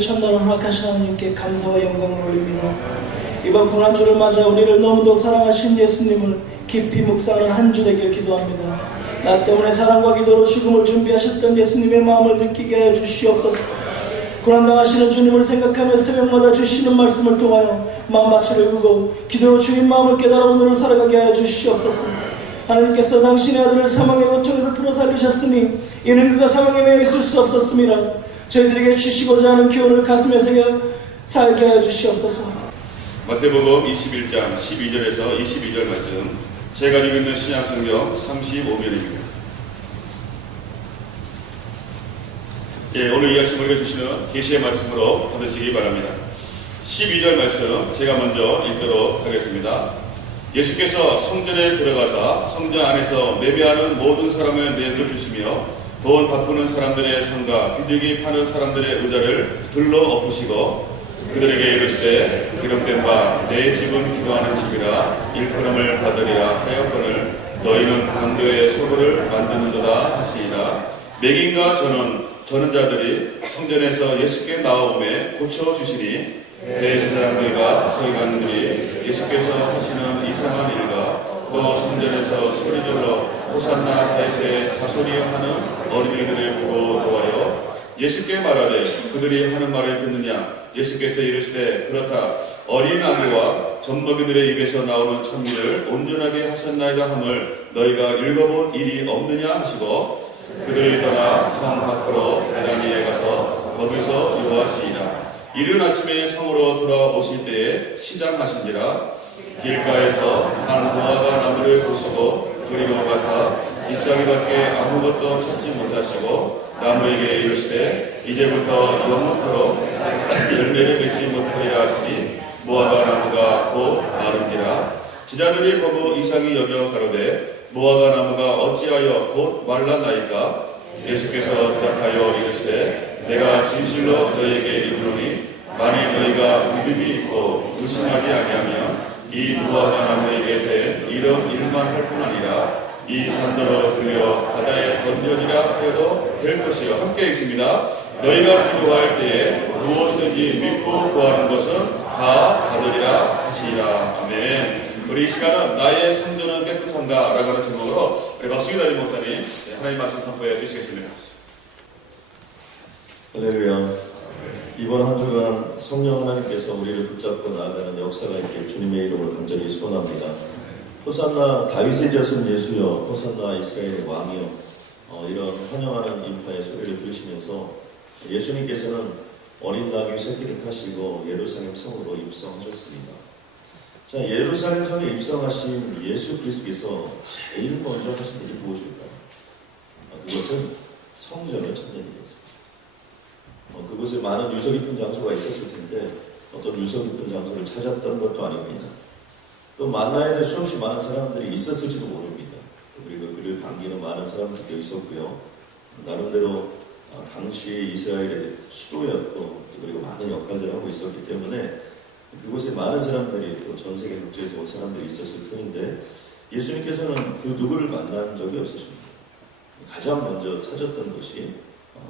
주일의 첫날을 허락하신 하나님께 감사와 영광을 올립니다. 이번 고난주를 맞아 우리를 너무도 사랑하신 예수님을 깊이 묵상하는 한 주 되길 기도합니다. 나 때문에 사랑과 기도로 죽음을 준비하셨던 예수님의 마음을 느끼게 하여 주시옵소서. 고난당하시는 주님을 생각하며 새벽마다 주시는 말씀을 통하여 마음밭을 읽고 기도로 주님 마음을 깨달아 오늘을 살아가게 하여 주시옵소서. 하나님께서 당신의 아들을 사망의 고통에서 풀어 살리셨으니 이는 그가 사망에 매여 있을 수 없었음이라. 저희들에게 주시고자 하는 기원을 가슴에 새겨 살게 하여 주시옵소서. 마태복음 21장 12절에서 22절 말씀, 제가 가지고 있는 신약성경 35면입니다. 오늘 이 아침 우리가 주시는 계시의 말씀으로 받으시기 바랍니다. 12절 말씀 제가 먼저 읽도록 하겠습니다. 예수께서 성전에 들어가사 성전 안에서 매매하는 모든 사람을 내쫓으시며 돈 바꾸는 사람들의 상과 비둘기 파는 사람들의 의자를 들러 엎으시고 그들에게 이르시되 기록된 바 내 집은 기도하는 집이라 일컬음을 받으리라 하였거늘 너희는 강도의 소굴을 만드는도다 하시니라. 맹인과 저는 자들이 성전에서 예수께 나오매 고쳐주시니 대제사장들과 서기관들이 예수께서 하시는 이상한 일과 또 성전에서 소리질러 호산나 다윗의 자손이여 하는 어린이들을 보고 도하여 예수께 말하되 그들이 하는 말을 듣느냐. 예수께서 이르시되 그렇다. 어린 아기와 젖먹이들의 입에서 나오는 찬미를 온전하게 하셨나이다 함을 너희가 읽어본 일이 없느냐 하시고 그들을 떠나 성 밖으로 베다니에 가서 거기서 요하시니라. 이른 아침에 성으로 돌아오실 때에 시장하신지라. 길가에서 한 무화과 나무를 보시고 그리로 가사 잎사귀밖에 아무것도 찾지 못하시고 나무에게 이르시되 이제부터 영원토록 열매를 맺지 못하리라 하시니 무화과 나무가 곧 마른지라. 제자들이 보고 이상히 여겨 가로되 무화과 나무가 어찌하여 곧 말랐나이까. 예수께서 대답하여 이르시되 내가 진실로 너희에게 이르노니 만일 너희가 믿음이 있고 의심하지 아니하면 이 무화과 나무에게 된 이런 일만 할 뿐 아니라 이 산더러 들려 바다에 던져지라 하여도 될 것이요. 함께 읽습니다. 너희가 기도할 때에 무엇이든지 믿고 구하는 것은 다 받으리라 하시리라. 아멘. 우리 이 시간은 나의 성전은 깨끗한가 라고 하는 제목으로 우리 박수기 담임 목사님 하나님 말씀 선포해 주시겠습니다. 할렐루야. 이번 한 주간 성령 하나님께서 우리를 붙잡고 나아가는 역사가 있길 주님의 이름으로 간절히 소원합니다. 호산나 다윗의 자손 예수여, 호산나 이스라엘의 왕이여, 이런 환영하는 인파의 소리를 들으시면서 예수님께서는 어린 나귀 새끼를 타시고 예루살렘 성으로 입성하셨습니다. 자, 예루살렘 성에 입성하신 예수 그리스도께서 제일 먼저 하신 일이 무엇일까요? 그것은 성전을 찾는 일이었습니다. 그곳에 많은 유서 깊은 장소가 있었을 텐데 어떤 유서 깊은 장소를 찾았던 것도 아닙니다. 또 만나야 될 수없이 많은 사람들이 있었을지도 모릅니다. 그리고 그를 반기는 많은 사람들도 있었고요. 나름대로 당시 이스라엘의 수도였고 그리고 많은 역할들을 하고 있었기 때문에 그곳에 많은 사람들이 또 전 세계 각지에서 온 사람들이 있었을 뿐인데 예수님께서는 그 누구를 만난 적이 없으십니다. 가장 먼저 찾았던 것이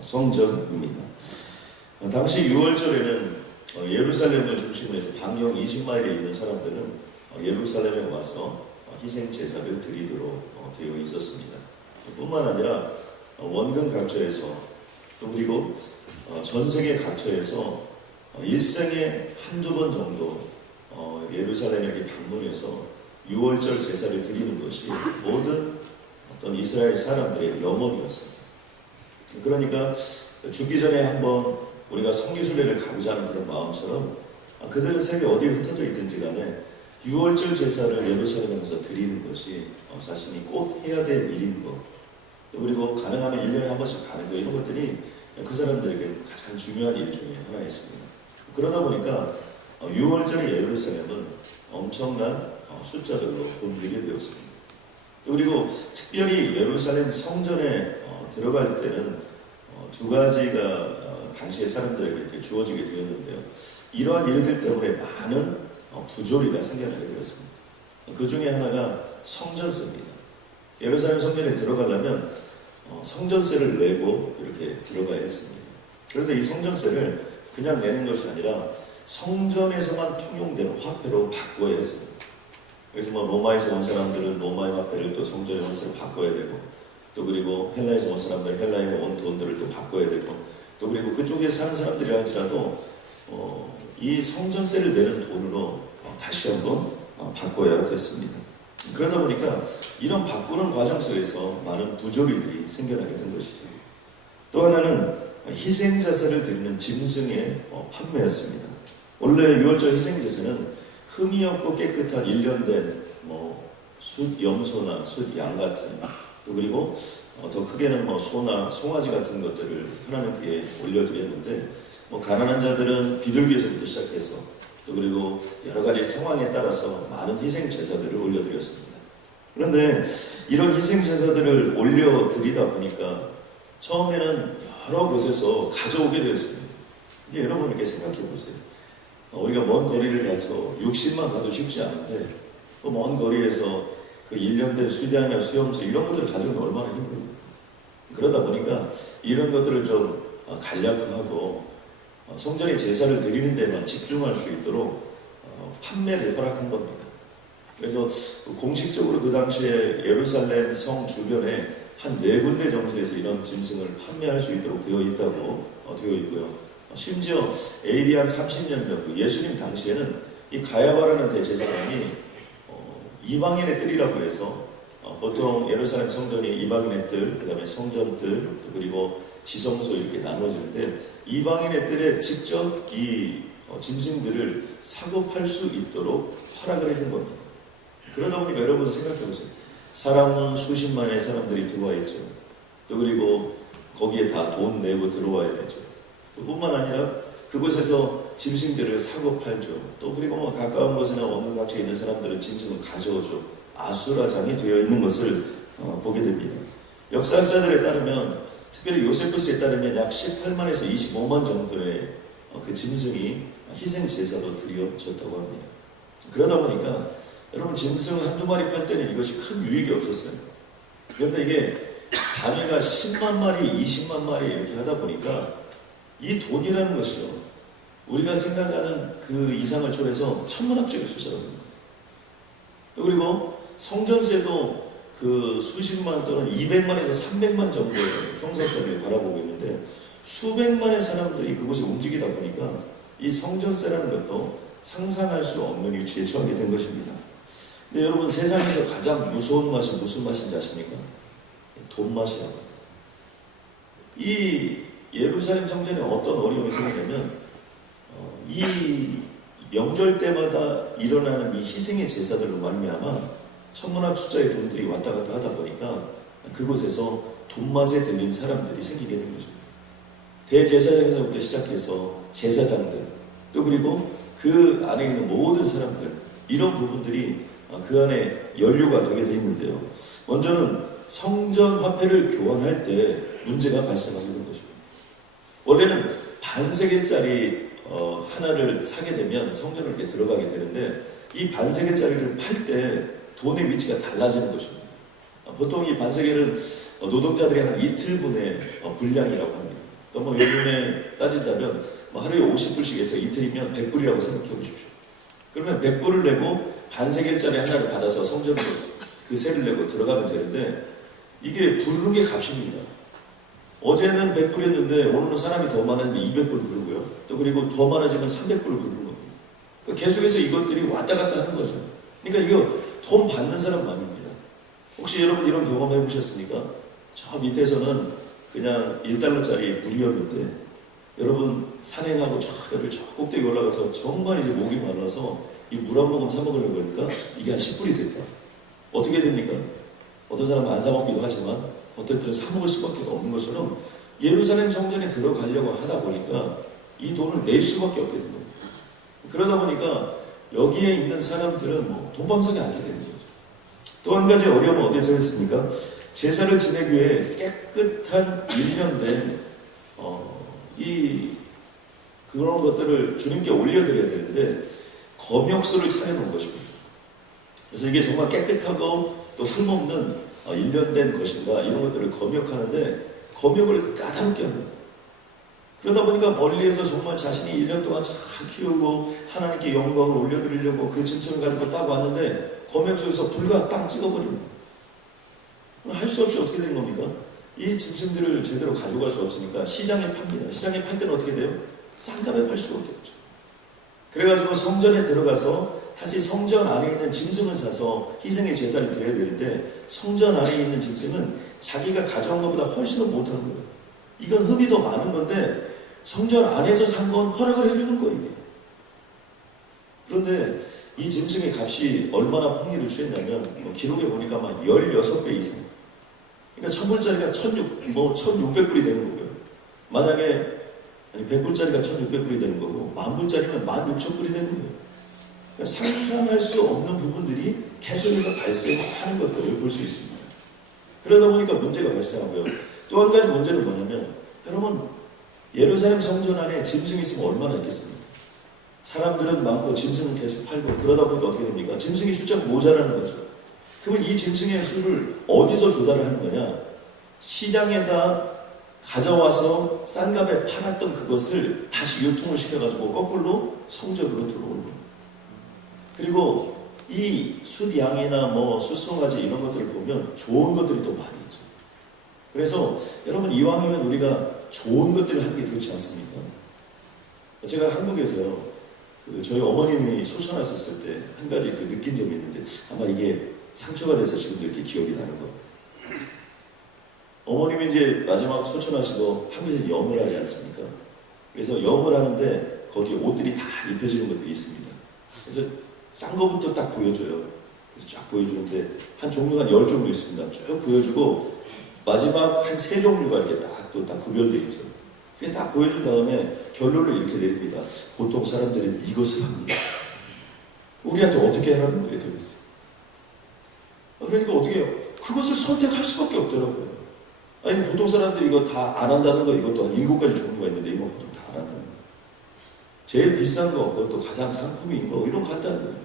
성전입니다. 당시 6월절에는 예루살렘을 중심으로 해서 반경 20마일에 있는 사람들은 예루살렘에 와서 희생 제사를 드리도록 되어 있었습니다. 뿐만 아니라 원근 각처에서 또 그리고 전 세계 각처에서 일생에 한두 번 정도 예루살렘에 방문해서 6월절 제사를 드리는 것이 모든 어떤 이스라엘 사람들의 염원이었습니다. 그러니까 죽기 전에 한번 우리가 성기순례를 가고자 하는 그런 마음처럼 그들은 세계 어디에 흩어져 있든지 간에 6월절 제사를 예루살렘에 가서 드리는 것이 자신이 꼭 해야 될 일인 것, 그리고 가능하면 1년에 한 번씩 가는 것, 이런 것들이 그 사람들에게 가장 중요한 일 중에 하나였습니다. 그러다 보니까 6월절의 예루살렘은 엄청난 숫자들로 붐비게 되었습니다. 그리고 특별히 예루살렘 성전에 들어갈 때는 두 가지가 당시의 사람들에게 이렇게 주어지게 되었는데요. 이러한 일들 때문에 많은 부조리가 생겨나게 되었습니다. 그 중에 하나가 성전세입니다. 예루살렘 성전에 들어가려면 성전세를 내고 이렇게 들어가야 했습니다. 그런데 이 성전세를 그냥 내는 것이 아니라 성전에서만 통용되는 화폐로 바꿔야 했습니다. 그래서 뭐 로마에서 온 사람들은 로마의 화폐를 또 성전의 화폐로 바꿔야 되고, 또 그리고 헬라에서 온 사람들은 헬라에 온 돈들을 또 바꿔야 되고, 또 그리고 그쪽에 사는 사람들이라 할지라도 이 성전세를 내는 돈으로 다시 한번 바꿔야 됐습니다. 그러다 보니까 이런 바꾸는 과정 속에서 많은 부조리들이 생겨나게 된 것이죠. 또 하나는 희생자세를 드리는 짐승의 판매였습니다. 원래 유월절 희생제사는 흠이 없고 깨끗한 일련된 숫 염소나 숫 양 같은, 또 그리고 더 크게는 소나 송아지 같은 것들을 하나님께 올려드렸는데, 가난한 자들은 비둘기에서부터 시작해서 또 그리고 여러 가지 상황에 따라서 많은 희생 제사들을 올려드렸습니다. 그런데 이런 희생 제사들을 올려드리다 보니까 처음에는 여러 곳에서 가져오게 되었습니다. 이제 여러분 이렇게 생각해 보세요. 우리가 먼 거리를 가서 60만 가도 쉽지 않은데, 또 먼 거리에서 그 1년 된 수량이나 수염수 이런 것들을 가져오면 얼마나 힘듭니까? 그러다 보니까 이런 것들을 좀 간략화하고 성전에 제사를 드리는 데만 집중할 수 있도록 판매를 허락한 겁니다. 그래서 공식적으로 그 당시에 예루살렘 성 주변에 한 4군데 정도에서 이런 짐승을 판매할 수 있도록 되어 있다고 되어 있고요. 심지어 AD 한 30년 전 예수님 당시에는 이 가야바라는 대제사장이 이방인의 뜰이라고 해서 보통 예루살렘 성전이 이방인의 뜰, 그 다음에 성전뜰, 그리고 지성소 이렇게 나눠지는데, 이방인의 뜰에 직접 이 짐승들을 사고 팔 수 있도록 허락을 해준 겁니다. 그러다 보니까 여러분 생각해 보세요. 사람은 수십만의 사람들이 들어와 있죠. 또 그리고 거기에 다 돈 내고 들어와야 되죠. 뿐만 아니라 그곳에서 짐승들을 사고 팔죠. 또 그리고 가까운 곳이나 원근 각지에 있는 사람들은 짐승을 가져오죠. 아수라장이 되어 있는 것을 보게 됩니다. 역사학자들에 따르면, 특별히 요세푸스에 따르면 약 18만에서 25만 정도의 그 짐승이 희생 제사로 드려졌다고 합니다. 그러다 보니까 여러분 짐승을 한두 마리 팔 때는 이것이 큰 유익이 없었어요. 그런데 이게 단위가 10만 마리, 20만 마리 이렇게 하다 보니까 이 돈이라는 것이요, 우리가 생각하는 그 이상을 초래해서 천문학적인 숫자가 됩니다. 또 그리고 성전세도 그 수십만 또는 200만에서 300만 정도의 성서자들이 바라보고 있는데, 수백만의 사람들이 그곳에 움직이다 보니까 이 성전세라는 것도 상상할 수 없는 위치에 처하게 된 것입니다. 근데 여러분, 세상에서 가장 무서운 맛이 무슨 맛인지 아십니까? 돈 맛이라고. 이 예루살렘 성전에 어떤 어려움이 생기냐면, 이 명절 때마다 일어나는 이 희생의 제사들로 말미암아 천문학 숫자의 돈들이 왔다 갔다 하다 보니까 그곳에서 돈맛에 들린 사람들이 생기게 된 거죠. 대제사장에서부터 시작해서 제사장들, 또 그리고 그 안에 있는 모든 사람들, 이런 부분들이 그 안에 연루가 되게 되어 있는데요. 먼저는 성전 화폐를 교환할 때 문제가 발생하게 된 것입니다. 원래는 반세계짜리 하나를 사게 되면 성전을 이렇게 들어가게 되는데, 이 반세계짜리를 팔 때 돈의 위치가 달라지는 것입니다. 보통 이 반세계는 노동자들이 한 이틀분의 분량이라고 합니다. 그러니까 요즘에 따진다면 하루에 50불씩 해서 이틀이면 100불이라고 생각해 보십시오. 그러면 100불을 내고 반세계짜리 하나를 받아서 성전으로 그 세를 내고 들어가면 되는데, 이게 부르는 게 값입니다. 어제는 100불이었는데 오늘은 사람이 더 많아지면 200불 부르고요. 또 그리고 더 많아지면 300불을 부르는 겁니다. 그러니까 계속해서 이것들이 왔다 갔다 하는 거죠. 그러니까 이거 돈 받는 사람만입니다. 혹시 여러분 이런 경험 해보셨습니까? 저 밑에서는 그냥 1달러짜리 물이었는데, 여러분 산행하고 저 꼭대기 올라가서 정말 이제 목이 말라서 이 물 한 모금 사 먹으려고 하니까 이게 한 10불이 됐다. 어떻게 됩니까? 어떤 사람은 안 사 먹기도 하지만 어떤 때는 사 먹을 수밖에 없는 것처럼 예루살렘 성전에 들어가려고 하다 보니까 이 돈을 낼 수밖에 없게 된 겁니다. 그러다 보니까 여기에 있는 사람들은 돈방석에 앉게 되는 거죠. 또 한 가지 어려움은 어디서 했습니까? 제사를 지내기 위해 깨끗한 1년 된 그런 것들을 주님께 올려드려야 되는데 검역소를 차려놓은 것입니다. 그래서 이게 정말 깨끗하고 또 흠없는 1년 된 것인가, 이런 것들을 검역하는데 검역을 까다롭게 합니다. 그러다 보니까 멀리에서 정말 자신이 1년 동안 잘 키우고 하나님께 영광을 올려드리려고 그 짐승을 가지고 딱 왔는데 검역 속에서 불과 딱 찍어버리는 할 수 없이 어떻게 된 겁니까? 이 짐승들을 제대로 가져갈 수 없으니까 시장에 팝니다. 시장에 팔 때는 어떻게 돼요? 싼값에 팔 수밖에 없죠. 그래가지고 성전에 들어가서 다시 성전 안에 있는 짐승을 사서 희생의 제사를 드려야 되는데 성전 안에 있는 짐승은 자기가 가져온 것보다 훨씬 못한 거예요. 이건 흠이 더 많은 건데 성전 안에서 산 건 허락을 해주는 거예요. 그런데 이 짐승의 값이 얼마나 폭리를 취했냐면 기록에 보니까 막 16배 이상. 그러니까 1000불짜리가 1600불이 되는 거고요. 만약에 100불짜리가 1600불이 되는 거고 10,000불짜리는 16,000불이 되는 거예요. 그러니까 상상할 수 없는 부분들이 계속해서 발생하는 것들을 볼 수 있습니다. 그러다 보니까 문제가 발생하고요. 또 한 가지 문제는 뭐냐면 여러분 예루살렘 성전 안에 짐승이 있으면 얼마나 있겠습니까? 사람들은 많고 짐승은 계속 팔고 그러다 보니까 어떻게 됩니까? 짐승이 숫자가 모자라는 거죠. 그러면 이 짐승의 수를 어디서 조달을 하는 거냐? 시장에다 가져와서 싼 값에 팔았던 그것을 다시 유통을 시켜가지고 거꾸로 성전으로 들어오는 겁니다. 그리고 이 숫양이나 숫송아지 이런 것들을 보면 좋은 것들이 또 많이 있죠. 그래서 여러분 이왕이면 우리가 좋은 것들을 하는 게 좋지 않습니까? 제가 한국에서요, 저희 어머님이 소천하셨을 때 한 가지 느낀 점이 있는데 아마 이게 상처가 돼서 지금도 이렇게 기억이 나는 거예요. 어머님이 이제 마지막 소천하시고 한국에서 염을 하지 않습니까? 그래서 염을 하는데 거기에 옷들이 다 입혀지는 것들이 있습니다. 그래서 싼 거부터 딱 보여줘요. 쫙 보여주는데 한 종류가 한 10종류 있습니다. 쭉 보여주고 마지막 한 3종류가 이렇게 딱 구별되어 있죠. 그게 딱 보여준 다음에 결론을 이렇게 내립니다. 보통 사람들은 이것을 합니다. 우리한테 어떻게 하라는 거예요, 도대체? 그러니까 어떻게 해요? 그것을 선택할 수밖에 없더라고요. 아니, 보통 사람들이 이거 다 안 한다는 거, 이것도 한 7가지 종류가 있는데, 이거 보통 다 안 한다는 거. 제일 비싼 거, 그것도 가장 상품인 거, 이런 거 간다는 거예요.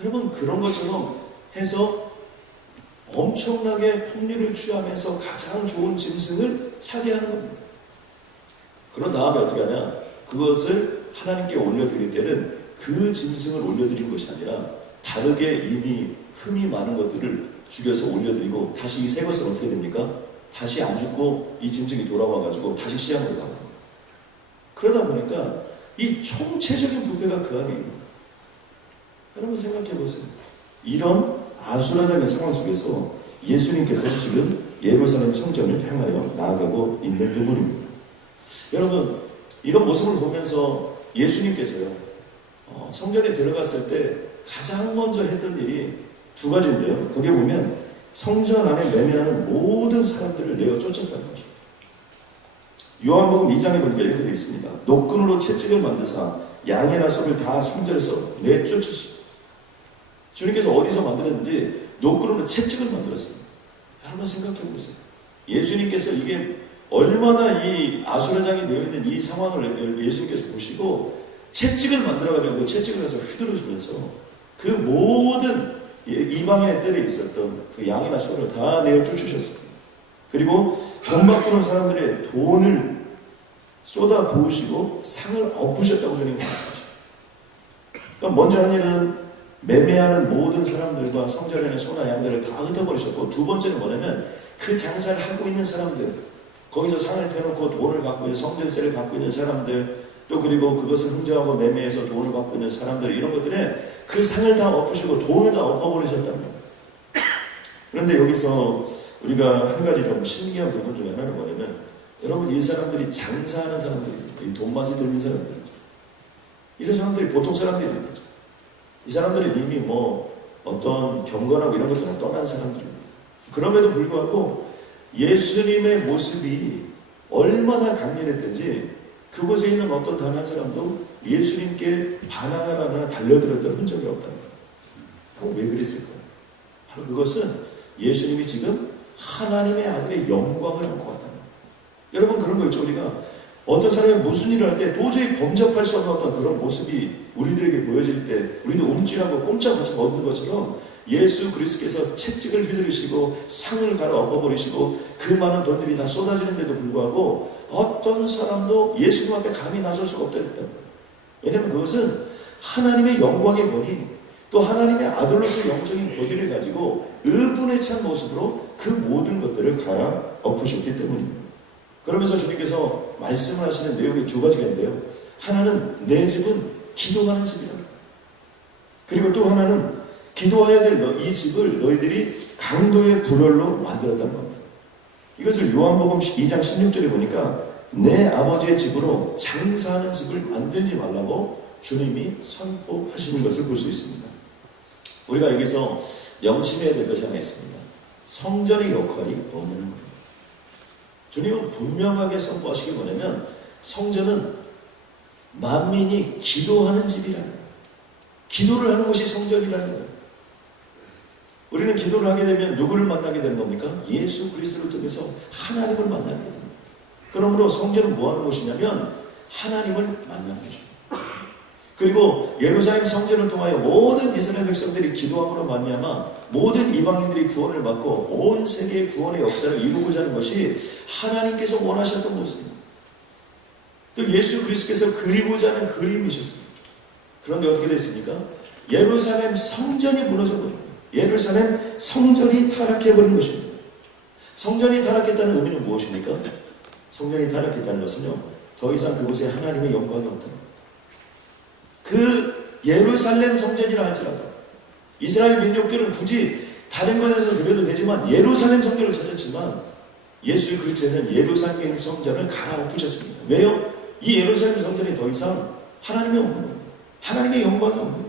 여러분, 그런 것처럼 해서 엄청나게 폭리를 취하면서 가장 좋은 짐승을 사게 하는 겁니다. 그런 다음에 어떻게 하냐? 그것을 하나님께 올려드릴 때는 그 짐승을 올려드린 것이 아니라 다르게 이미 흠이 많은 것들을 죽여서 올려드리고 다시 이 새 것은 어떻게 됩니까? 다시 안 죽고 이 짐승이 돌아와가지고 다시 시장으로 나가는 거예요. 그러다 보니까 이 총체적인 부패가 그 안에 있는 거예요. 여러분 생각해 보세요. 이런 아수라장의 상황 속에서 예수님께서 지금 예루살렘 성전을 향하여 나아가고 있는 부분입니다. 여러분 이런 모습을 보면서 예수님께서요 성전에 들어갔을 때 가장 먼저 했던 일이 2가지인데요. 거기에 보면 성전 안에 매매하는 모든 사람들을 내어 쫓았다는 거죠. 요한복음 2장에 보니까 이렇게 되어 있습니다. 노끈으로 채찍을 만드사 양이나 소를 다 성전에서 내쫓으시고 주님께서 어디서 만들었는지 노끈으로 채찍을 만들었어요. 여러분 생각해 보세요. 예수님께서 이게 얼마나 이 아수라장이 되어 있는 이 상황을 예수님께서 보시고 채찍을 만들어가지고 채찍을 가서 휘두르시면서 그 모든 이방인의 뜰에 있었던 그 양이나 소를 다 내어 쫓으셨습니다. 그리고 돈 바꾸는 사람들의 돈을 쏟아 부으시고 상을 엎으셨다고 주님은 말씀하십니다. 그러니까 먼저 한 일은 매매하는 모든 사람들과 성전에 있는 소나 양들을 다 흩어버리셨고, 2번째는 뭐냐면 그 장사를 하고 있는 사람들, 거기서 상을 펴놓고 돈을 받고 있는 성전세를 받고 있는 사람들, 또 그리고 그것을 흥정하고 매매해서 돈을 받고 있는 사람들, 이런 것들에 그 상을 다 엎으시고 돈을 다 엎어버리셨다는 거예요. 그런데 여기서 우리가 한 가지 좀 신기한 부분 중에 하나는 뭐냐면, 여러분 이 사람들이 장사하는 사람들입니다. 이 돈맛이 들린 사람들이죠. 이런 사람들이 보통 사람들이 아니죠. 이 사람들은 이미 어떤 경건하고 이런 것을 다 떠난 사람들입니다. 그럼에도 불구하고 예수님의 모습이 얼마나 강렬했든지 그곳에 있는 어떤 단 한 사람도 예수님께 반항을 하거나 달려들었던 흔적이 없다는 거예요. 왜 그랬을까요? 바로 그것은 예수님이 지금 하나님의 아들의 영광을 안고 왔다는 거예요. 여러분 그런 거 있죠. 우리가 어떤 사람이 무슨 일을 할 때 도저히 범접할 수 없는 어떤 그런 모습이 우리들에게 보여질 때 우리도 움찔하고 꼼짝하지 못하는 것처럼 예수 그리스도께서 채찍을 휘두르시고 상을 갈아 엎어버리시고 그 많은 돈들이 다 쏟아지는데도 불구하고 어떤 사람도 예수님 앞에 감히 나설 수가 없다는 거예요. 왜냐하면 그것은 하나님의 영광의 권위, 또 하나님의 아들로서 영적인 권위를 가지고 의분에 찬 모습으로 그 모든 것들을 갈아엎으셨기 때문입니다. 그러면서 주님께서 말씀을 하시는 내용이 두 가지가 있는데요. 하나는 내 집은 기도하는 집이라. 그리고 또 하나는 기도해야 될 이 집을 너희들이 강도의 분열로 만들었다는 겁니다. 이것을 요한복음 2장 16절에 보니까 내 아버지의 집으로 장사하는 집을 만들지 말라고 주님이 선포하시는 것을 볼 수 있습니다. 우리가 여기서 명심해야 될 것이 하나 있습니다. 성전의 역할이 뭐냐는 겁니다. 주님은 분명하게 선포하시기 뭐냐면 성전은 만민이 기도하는 집이라는 거예요. 기도를 하는 곳이 성전이라는 거예요. 우리는 기도를 하게 되면 누구를 만나게 되는 겁니까? 예수 그리스도를 통해서 하나님을 만나게 됩니다. 그러므로 성전은 뭐 하는 곳이냐면 하나님을 만나는 곳입니다. 그리고 예루살렘 성전을 통하여 모든 이스라엘 백성들이 기도함으로 말미암아 모든 이방인들이 구원을 받고 온 세계의 구원의 역사를 이루고자 하는 것이 하나님께서 원하셨던 모습입니다. 또 예수 그리스도께서 그리고자 하는 그림이셨습니다. 그런데 어떻게 됐습니까? 예루살렘 성전이 무너져버립니다. 예루살렘 성전이 타락해버린 것입니다. 성전이 타락했다는 의미는 무엇입니까? 성전이 타락했다는 것은요, 더 이상 그곳에 하나님의 영광이 없다는 겁니다. 그 예루살렘 성전이라 할지라도 이스라엘 민족들은 굳이 다른 곳에서 드려도 되지만 예루살렘 성전을 찾았지만 예수 그리스도는 예루살렘 성전을 갈아엎으셨습니다. 왜요? 이 예루살렘 성전이 더 이상 하나님이 없는 겁니다. 하나님의 영광이 없는 거예요.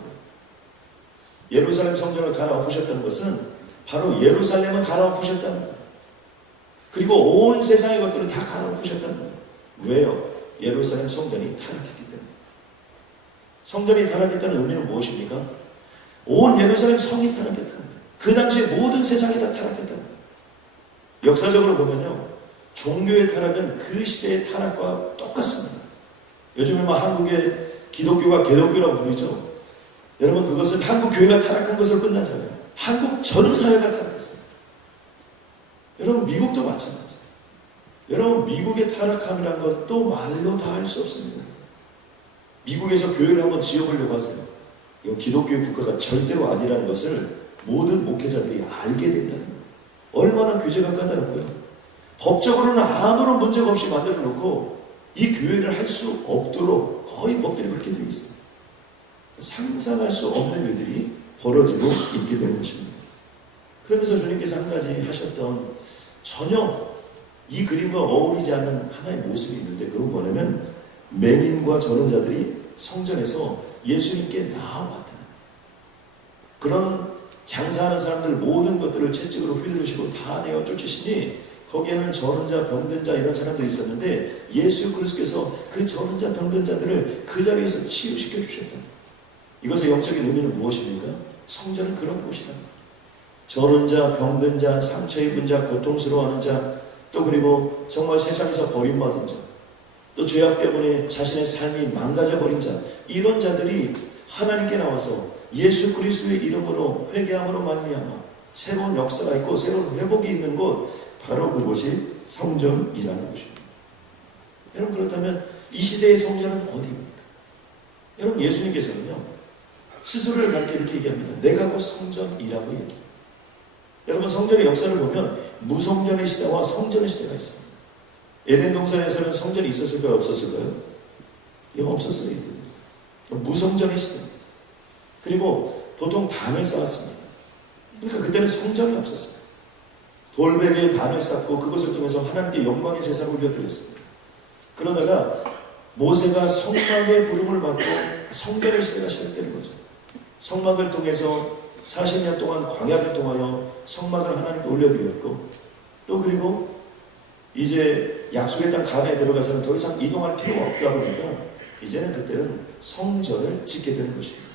예루살렘 성전을 갈아엎으셨다는 것은 바로 예루살렘을 갈아엎으셨다는 거예요. 그리고 온 세상의 것들을 다 갈아엎으셨다는 거예요. 왜요? 예루살렘 성전이 타락했기 때문에. 성전이 타락했다는 의미는 무엇입니까? 온 예루살렘 성이 타락했다는 거예요. 그 당시에 모든 세상이 다 타락했다는 거예요. 역사적으로 보면요, 종교의 타락은 그 시대의 타락과 똑같습니다. 요즘에 한국의 기독교가 개독교라고 부르죠. 여러분, 그것은 한국 교회가 타락한 것으로 끝나잖아요. 한국 전 사회가 타락했어요. 여러분, 미국도 마찬가지예요. 여러분, 미국의 타락함이란 것도 말로 다 할 수 없습니다. 미국에서 교회를 한번 지어보려고 하세요. 이건 기독교의 국가가 절대로 아니라는 것을 모든 목회자들이 알게 된다는 거예요. 얼마나 규제가 까다롭고요. 법적으로는 아무런 문제가 없이 만들어 놓고 이 교회를 할 수 없도록 거의 법들이 그렇게 되어 있습니다. 상상할 수 없는 일들이 벌어지고 있게 되는 것입니다. 그러면서 주님께서 한 가지 하셨던 전혀 이 그림과 어울리지 않는 하나의 모습이 있는데, 그건 뭐냐면 맹인과 저는 자들이 성전에서 예수님께 나아왔다는 거예요. 그런 장사하는 사람들 모든 것들을 채찍으로 휘두르시고 다 내어 쫓으시니 거기에는 저는 자, 병든 자 이런 사람들이 있었는데 예수 그리스도께서 그 저는 자, 병든 자들을 그 자리에서 치유시켜 주셨다. 이것의 영적인 의미는 무엇입니까? 성전은 그런 곳이다. 저는 자, 병든 자, 상처 입은 자, 고통스러워하는 자, 또 그리고 정말 세상에서 버림받은 자, 또 죄악 때문에 자신의 삶이 망가져버린 자, 이런 자들이 하나님께 나와서 예수 그리스도의 이름으로 회개함으로 말미암아 새로운 역사가 있고 새로운 회복이 있는 곳, 바로 그곳이 성전이라는 것입니다. 여러분, 그렇다면 이 시대의 성전은 어디입니까? 여러분, 예수님께서는요, 스스로를 가리켜 이렇게 얘기합니다. 내가 곧 성전이라고 얘기해요. 여러분, 성전의 역사를 보면 무성전의 시대와 성전의 시대가 있습니다. 에덴 동산에서는 성전이 있었을까요? 없었을까요? 이거 없었어요. 무성전의 시대입니다. 그리고 보통 단을 쌓았습니다. 그러니까 그때는 성전이 없었어요. 돌베개에 단을 쌓고 그것을 통해서 하나님께 영광의 제사를 올려드렸습니다. 그러다가 모세가 성막의 부름을 받고 성전의 시대가 시작되는 거죠. 성막을 통해서 40년 동안 광야를 통하여 성막을 하나님께 올려드렸고, 또 그리고 이제 약속의 땅 가나안에 들어가서는 더 이상 이동할 필요가 없다 보니까 이제는 그때는 성전을 짓게 되는 것입니다.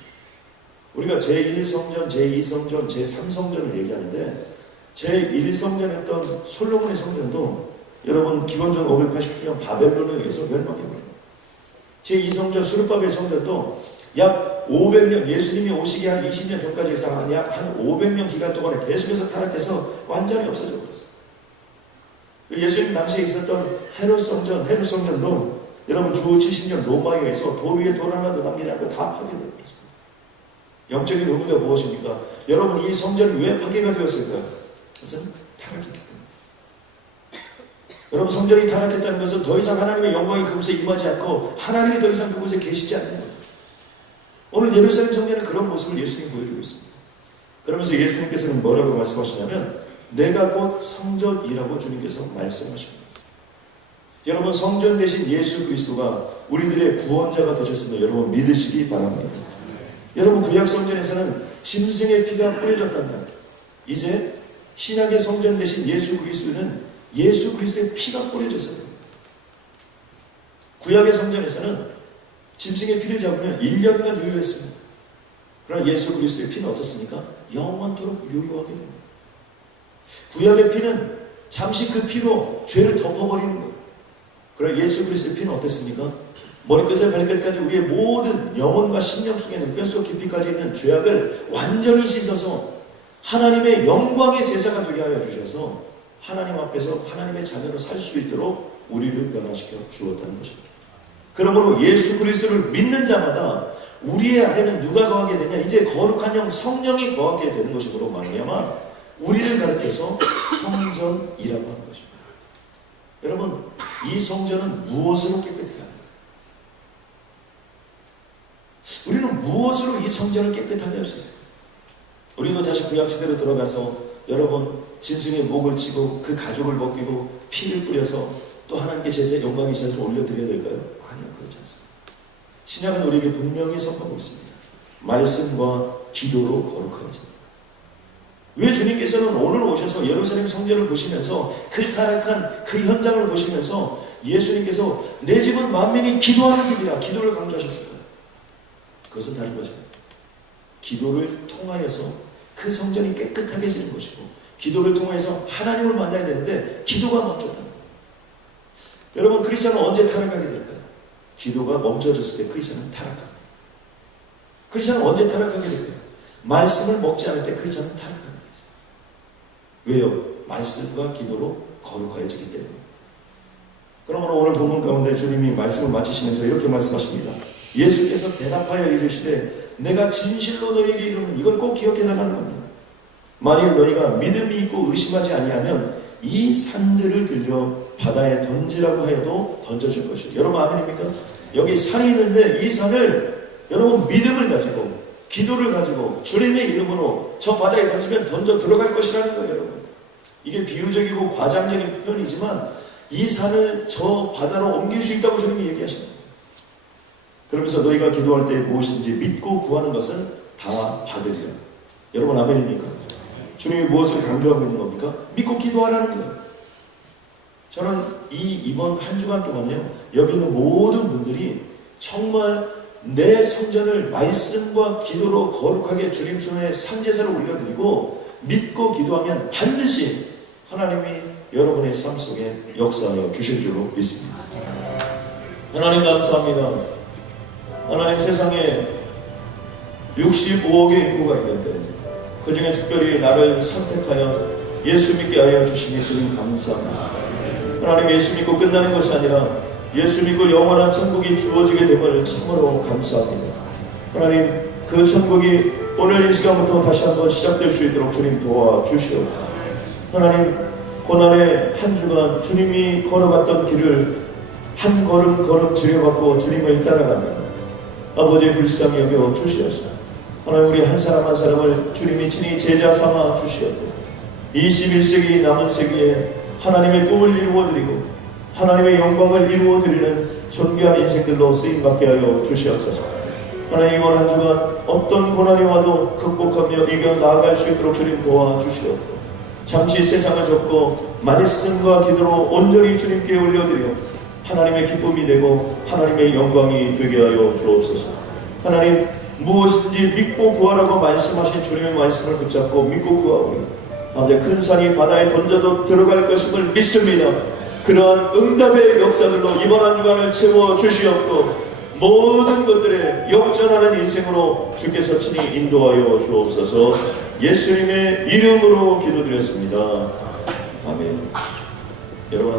우리가 제1성전, 제2성전, 제3성전을 얘기하는데 제1성전했던 솔로몬의 성전도 여러분 기원전 580년 바벨론에 의해서 멸망해버립니다. 제2성전 수르바벨 성전도 약 500년, 예수님이 오시기 한 20년 전까지 해서 약 한 500년 기간 동안에 계속해서 타락해서 완전히 없어져 버렸어요. 예수님 당시에 있었던 헤롯 성전도 여러분 주 70년 로마에 의해서 돌 위에 돌 하나도 남기지 않고 다 파괴되었습니다. 영적인 의미가 무엇입니까? 여러분 이 성전이 왜 파괴가 되었을까요? 그것은 타락했기 때문에. 여러분 성전이 타락했다는 것은 더 이상 하나님의 영광이 그곳에 임하지 않고 하나님이 더 이상 그곳에 계시지 않는 거예요. 오늘 예루살렘 성전은 그런 모습을 예수님이 보여주고 있습니다. 그러면서 예수님께서는 뭐라고 말씀하시냐면 내가 곧 성전이라고 주님께서 말씀하십니다. 여러분 성전 대신 예수 그리스도가 우리들의 구원자가 되셨음을 여러분 믿으시기 바랍니다. 여러분 구약 성전에서는 짐승의 피가 뿌려졌단다. 이제 신약의 성전 대신 예수 그리스도는 예수 그리스도의 피가 뿌려졌어요. 구약의 성전에서는 짐승의 피를 잡으면 1년간 유효했습니다. 그러나 예수 그리스도의 피는 어떻습니까? 영원토록 유효하게 됩니다. 구약의 피는 잠시 그 피로 죄를 덮어버리는 거예요. 그러나 예수 그리스도의 피는 어땠습니까? 머리끝에 발끝까지 우리의 모든 영혼과 심령 속에는 뼛속 깊이까지 있는 죄악을 완전히 씻어서 하나님의 영광의 제사가 되게 하여 주셔서 하나님 앞에서 하나님의 자녀로 살 수 있도록 우리를 변화시켜 주었다는 것입니다. 그러므로 예수 그리스도를 믿는 자마다 우리의 안에는 누가 거하게 되냐? 이제 거룩한 영 성령이 거하게 되는 것으로 말미암아 우리를 가르쳐서 성전이라고 하는 것입니다. 여러분 이 성전은 무엇으로 깨끗하게 합니까? 우리는 무엇으로 이 성전을 깨끗하게 할 수 있을까요? 우리도 다시 구약시대로 들어가서 여러분 짐승의 목을 치고 그 가죽을 벗기고 피를 뿌려서 또 하나님께 제사의 영광이 있어서 올려드려야 될까요? 아니요, 그렇지 않습니다. 신약은 우리에게 분명히 선포하고 있습니다. 말씀과 기도로 거룩하여집니다. 왜 주님께서는 오늘 오셔서 예루살렘 성전을 보시면서 그 타락한 그 현장을 보시면서 예수님께서 내 집은 만민이 기도하는 집이다 기도를 강조하셨을까요? 그것은 다른 거죠. 기도를 통하여서 그 성전이 깨끗하게지는 것이고 기도를 통해서 하나님을 만나야 되는데 기도가 멈췄다는 거예요. 여러분 크리스찬은 언제 타락하게 될까요? 기도가 멈춰졌을 때 크리스찬은 타락합니다. 크리스찬은 언제 타락하게 될까요? 말씀을 먹지 않을 때 크리스찬은 타락하게 되어 있어요. 왜요? 말씀과 기도로 거룩하여지기 때문에. 그러므로 오늘 본문 가운데 주님이 말씀을 마치시면서 이렇게 말씀하십니다. 예수께서 대답하여 이르시되 내가 진실로 너희에게 이르는 이걸 꼭 기억해 달라는 겁니다. 만일 너희가 믿음이 있고 의심하지 아니하면 이 산들을 들려 바다에 던지라고 하여도 던져질 것이요. 여러분 아멘입니까? 여기 산이 있는데 이 산을 여러분 믿음을 가지고 기도를 가지고 주님의 이름으로 저 바다에 던지면 던져 들어갈 것이라는 거예요. 여러분. 이게 비유적이고 과장적인 표현이지만 이 산을 저 바다로 옮길 수 있다고 주님이 얘기하십니다. 그러면서 너희가 기도할 때 무엇인지 믿고 구하는 것은 다 받으리라. 여러분 아멘입니까? 주님이 무엇을 강조하고 있는 겁니까? 믿고 기도하라는 거예요. 저는 이번 한 주간 동안에요, 여기 있는 모든 분들이 정말 내 성전을 말씀과 기도로 거룩하게 주님 손에 산제사를 올려드리고 믿고 기도하면 반드시 하나님이 여러분의 삶 속에 역사하여 주실 줄로 믿습니다. 하나님 감사합니다. 하나님 세상에 65억의 인구가 있는데 그 중에 특별히 나를 선택하여 예수 믿게 하여 주시니 주님 감사합니다. 하나님 예수 믿고 끝나는 것이 아니라 예수 믿고 영원한 천국이 주어지게 됨을 참으로 감사합니다. 하나님 그 천국이 오늘 이 시간부터 다시 한번 시작될 수 있도록 주님 도와주시옵소서. 하나님 고난의 한 주간 주님이 걸어갔던 길을 한 걸음 걸음 지려받고 주님을 따라갑니다. 아버지의 불쌍히 여겨 주시옵소서. 하나님 우리 한 사람 한 사람을 주님이 친히 제자 삼아 주시옵고 21세기 남은 세기에 하나님의 꿈을 이루어드리고 하나님의 영광을 이루어드리는 존귀한 인생들로 쓰임받게 하여 주시옵소서. 하나님 이번 한 주간 어떤 고난이 와도 극복하며 이겨 나아갈 수 있도록 주님 도와주시옵고 잠시 세상을 접고 말씀과 기도로 온전히 주님께 올려드려 하나님의 기쁨이 되고 하나님의 영광이 되게 하여 주옵소서. 하나님 무엇이든지 믿고 구하라고 말씀하신 주님의 말씀을 붙잡고 믿고 구하오니 아버지 큰 산이 바다에 던져도 들어갈 것임을 믿습니다. 그러한 응답의 역사들로 이번 한 주간을 채워 주시옵고 모든 것들에 역전하는 인생으로 주께서 친히 인도하여 주옵소서. 예수님의 이름으로 기도드렸습니다. 아멘. 여러분